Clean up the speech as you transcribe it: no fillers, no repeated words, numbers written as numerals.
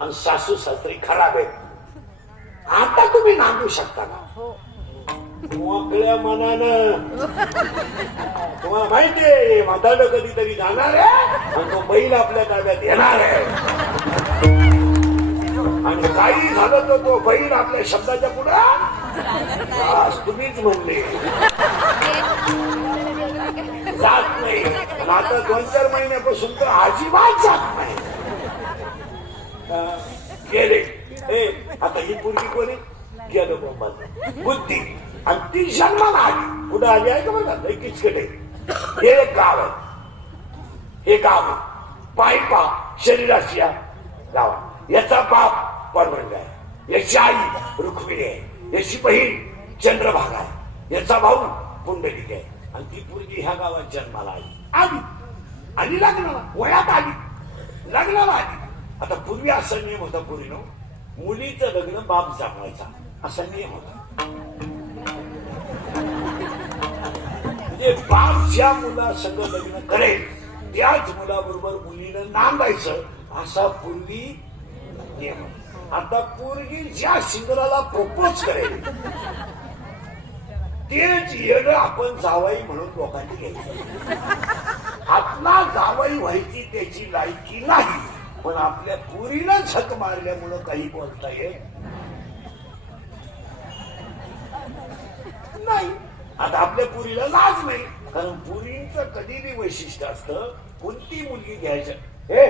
आणि सासू सासरी खराब आहेत आता तुम्ही नांदू शकता का मोकळ्या मनानं तुम्हाला माहितीये म्हातारं कधीतरी जाणार आहे आणि तो बैल आपल्या ताब्यात येणार आहे आणि काही झालं तर तो बैल आपल्या शब्दाच्या पुढे तुम्हीच म्हणले जात नाही आणि आता 2-4 महिन्यापासून तर अजिबात जात नाही गेले आता ही पूर्वी कोणी गेलो बोंबात बुद्धी आणि ती जन्माला आली पुढे आली आहे का बघा किचकडे हे एक गाव आहे हे गाव पायपा शरीराशी गावा याचा बाप परमंड आहे याची आई रुक्मिणी आहे याची बहीण चंद्रभागा आहे याचा भाऊ पुंडलिक आहे आणि ती पूर्वी ह्या गावात जन्माला आली आणि लग्नाला वयात आली लग्नाला आली आता पूर्वी असा नियम होता पूर्वीनो मुलीचं लग्न बाप जमवायचा असा नियम होता म्हणजे बाप ज्या मुलासंग लग्न करेल त्याच मुलाबरोबर मुलीनं नांदायचं असा पूर्वी नियम. आता पूर्वी ज्या सिंगराला प्रपोज करेल तेच येणं आपण जावाई म्हणून लोकांनी घ्यायचं. आपला जावाई व्हायची त्याची लायकी नाही पण आपल्या पुरीला झक मारल्यामुळं काही बोलता येत नाही. आता आपल्या पुरीला लाज नाही कारण पुरीचं कधी बी वैशिष्ट्य असतं कोणती मुलगी घ्यायचं हे